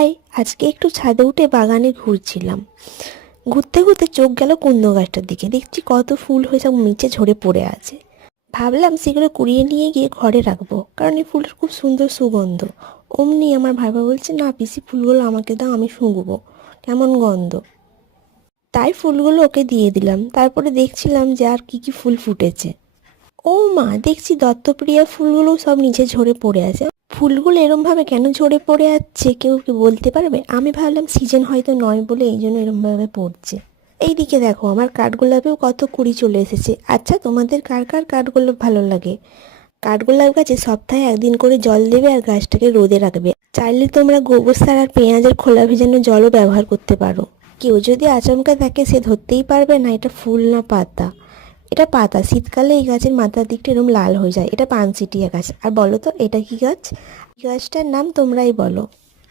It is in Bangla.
হাই, আজকে একটু ছাদে উঠে বাগানে ঘুরছিলাম। ঘুরতে ঘুরতে চোখ গেল কুন্দ গাছটার দিকে। দেখছি কত ফুল হয়ে সব নিচে ঝরে পড়ে আছে। ভাবলাম সেগুলো কুড়িয়ে নিয়ে গিয়ে ঘরে রাখবো, কারণ এই ফুলের খুব সুন্দর সুগন্ধ। অমনি আমার ভাইবা বলছে, না পিসি, ফুলগুলো আমাকে দাও, আমি শুঁকবো, কেমন গন্ধ। তাই ফুলগুলো ওকে দিয়ে দিলাম। তারপরে দেখছিলাম যে আর কি কি ফুল ফুটেছে। ও মা, দেখছি দত্তপ্রিয়ার ফুলগুলো সব নিচে ঝরে পড়ে আছে। ফুলগুলো এরমভাবে কেন ঝরে পড়ে যাচ্ছে, কেউ কি বলতে পারবে? আমি ভাবলাম সিজন হয়তো নয় বলে এই জন্য এরমভাবে পড়ছে। এইদিকে দেখো, আমার কাঠগোলাপেও কত কুড়ি চলে এসেছে। আচ্ছা, তোমাদের কার কার কাঠগোলাপ ভালো লাগে? কাঠগোলাপ গাছে সপ্তাহে একদিন করে জল দেবে আর গাছটাকে রোদে রাখবে। চাইলে তোমরা গোবর সার আর পেঁয়াজের খোলা ভেজানো জলও ব্যবহার করতে পারো। কেউ যদি আচমকা দেখে, সে ধরতেই পারবে না এটা ফুল না পাতা। এটা পাতা। শীতকালে এই গাছের মাথার দিকটা এরকম লাল হয়ে যায়। এটা পানসিটিয়া গাছ। আর বলো তো, এটা কি গাছ? এই গাছটার নাম তোমরাই বলো।